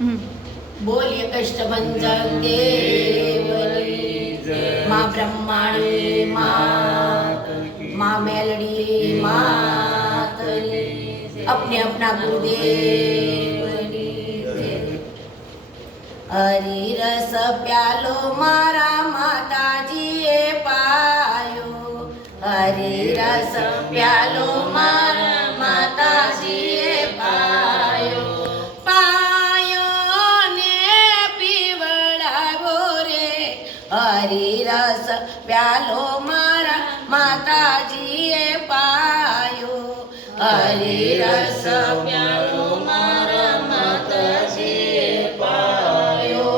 बोलिए कष्टभंजन देवनी माँ ब्रह्माणी माँ मेलड़ी मात अपने अपना गुरुदेव हरि रस प्यालो मारा माताजीए पायो हरि रस प्यालो मारा माताजीए पायो हरि रस प्यालो मारा माताजीए पायो हरि रस प्यालो मारा माताजीए पायो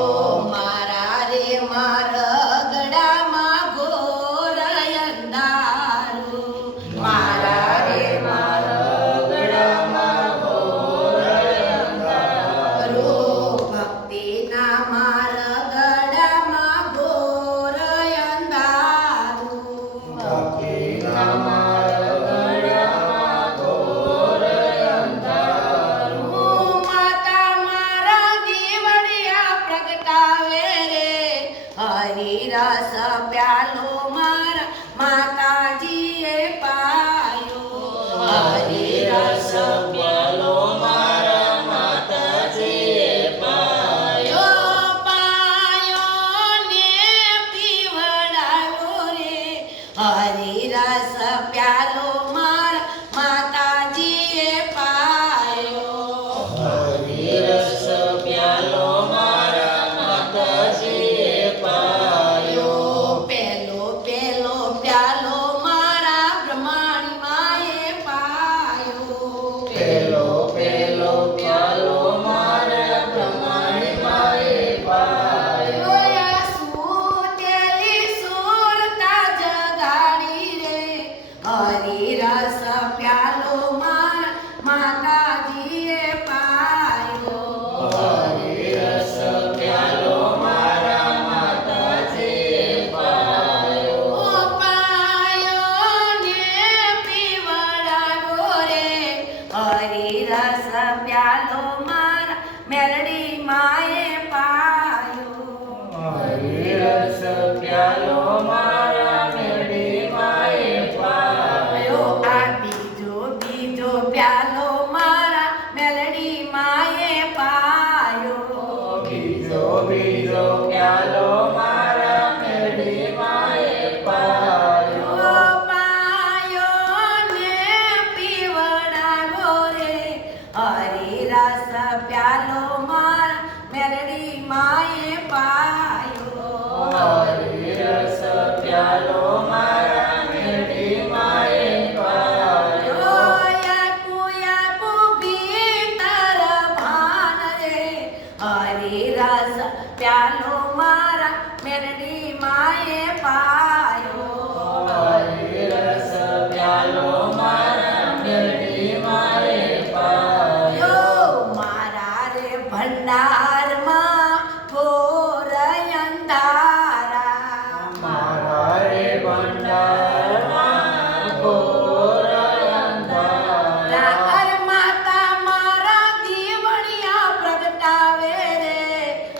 मारा रे मारा गड़ा मा घोर अंधारू मारा रे मारा गड़ा मा घोर अंधारू भक्ति ना मारा हरि रस प्यालो मारा माताजीए पायो हरि रस प्यालो मारा माताजीए पायो पायो ने पीवड़ायो रे हरि रस प्यालो मारा माताजीए पायो हरि रस प्यालो मारा माताजी हरि रस प्यालो मारा माताजीए पायो हरि रस प्यालो मारा माताजीए पायो पायो ने पीवड़ायो रे हरि रस प्यालो मारा मेलडी माए पायो हरि रस प्यालो मारा मेलडी माए प्यालो मारा मेलडी माए पायो बीजो बीजो प्यालो मारा मेलडी माए पायो पायो ने पीवड़ायो रे हरि रस प्यालो मारा मेलडी माए पायो हरि रस प्यालो मारा मेलडी माए पायो हरि रस प्यालो मारा मेलडी माए पायो हरि रस प्यालो मारा मेलडी माए पायो मारा रे भंडार मां घोर अंधारा मारा रे भंडार मां घोर अंधारा अरे माता मारा दीवड़िया प्रगटावे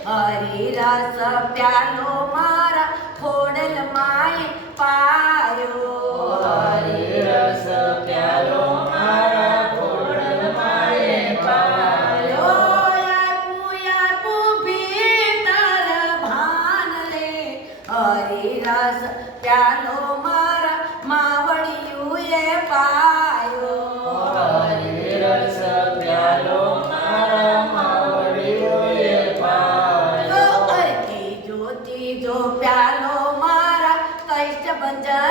हरि रस प्यालो मारा खोडल माए पायो हरि रस प्यालो मारा खोडल माए पायो यापू भीतर भान रे हरि रस प्यालो मारा मावड़ियूए पायो हरि रस प्यालो मारा मावड़ियूए पायो जो प्यालो मारा कष्ट भंजन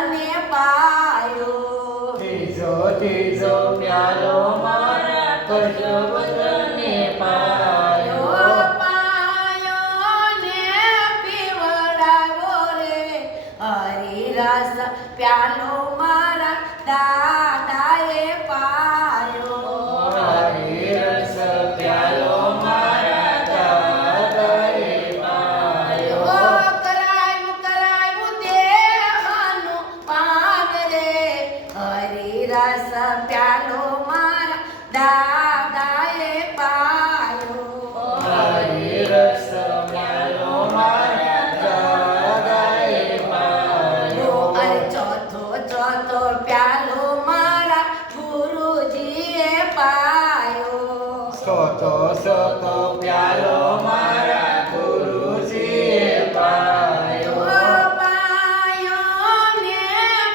ચોથો પ્યાલો મારા ગુરુજીએ પાયો. પાયો ને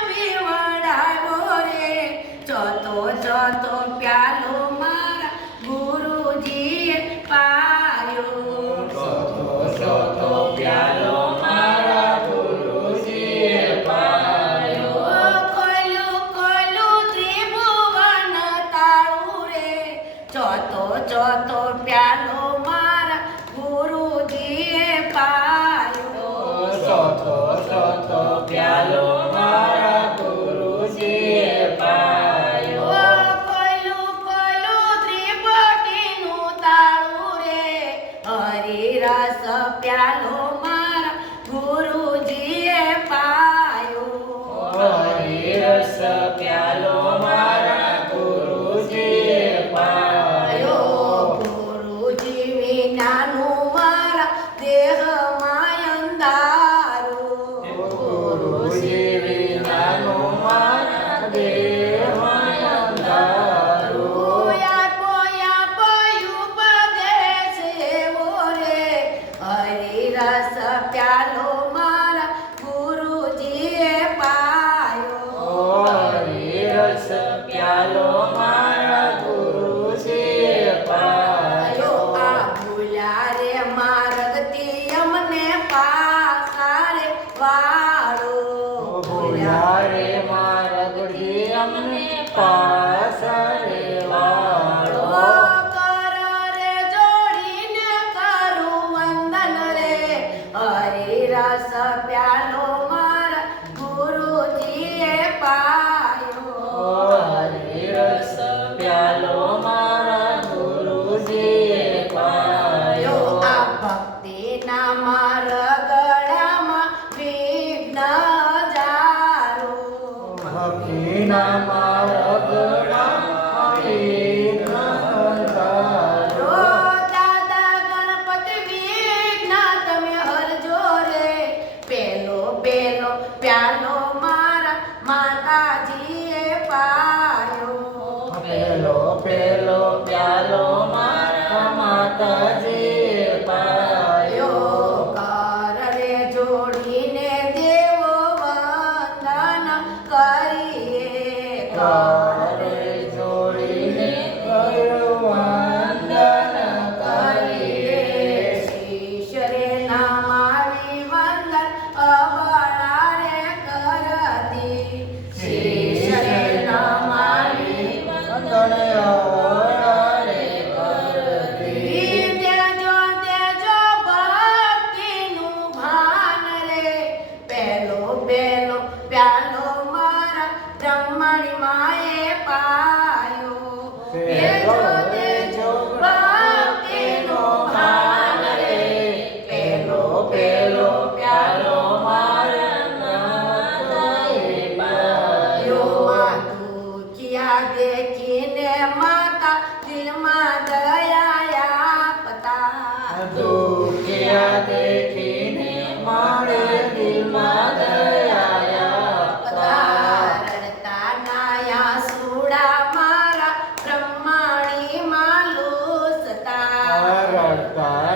પીવડાવ્યો રે ચોથો પ્યાલો મારા ગુરુજીએ પાયો. ચોથો પ્યાલો મારા ગુરુજીએ પાયો. ખોલ્યું ત્રિભુવન તાળું રે ચોથો પ્યાલો મારા ગુરુજીએ પાયો. ચોથો પ્યાલો મારા ગુરુજીએ પાયો. ખોલ્યું ત્રિપટીનું તાળું રે હરિરસ પ્યાલો મારા ગુરુજીએ પાયો. હરિરસ પ્યાલો મારા ગુરુજીએ પાયો. ગુરુજી વિનાનું મારા દેહમાં અંધારું. ગુરુજી વિનાનું મારા દેહમાં અંધારું. ઉપદેશ એવો રે હરિરસ પ્યાલો મારા ગુરુજીએ પાયો. હરિરસ પ્યાલો મારા ગુરુજીએ પાયો. આ ભૂલ્યા રે માર્ગથી અમને પાછા રે વાળો. ભૂલ્યા રે માર્ગથી અમને પાછા રે વાળો. કર રે જોડીને કરું વંદન રે હરિરસ પ્યાલો મારા ગુરુજીએ પાયો. હરિરસ પ્યાલો મારા ગુરુજીએ પાયો. આ ભક્તિના માર્ગડામાં વિઘ્ન જારો. ભક્તિના માર્ગમાં વિઘ્ન જારો. દાદા ગણપતિ વિઘ્ન તમે હરજો રે પેલો પ્યાલો મારા માતાજીએ પાયો. પેલો પ્યાલો મારા માતાજીએ પાયો. કર રે જોડીને દેવો વંદન કરીએ. કારે જોડીને વંદન કરીએ. શીશ રે નમાવી વંદન અબળા રે કરતી. શીશ રે નમાવી વંદન અવળારે કરતી. દેજો ભક્તિનું ભાન રે પેલો પ્યાલો મારા બ્રહ્મણી માએ પાયો. દેજો ભક્તિનું ભાન રે પેલો પ્યાલો મારા માતાએ પાયો. દુખિયા દેખીને માતા દિલમાં દયા આપતા. દુખિયા દેખીને મારે દિલમાં દયા આપતા. રડતા નાયા સુડા મારા બ્રહ્માણી માં લૂસતા. રડતા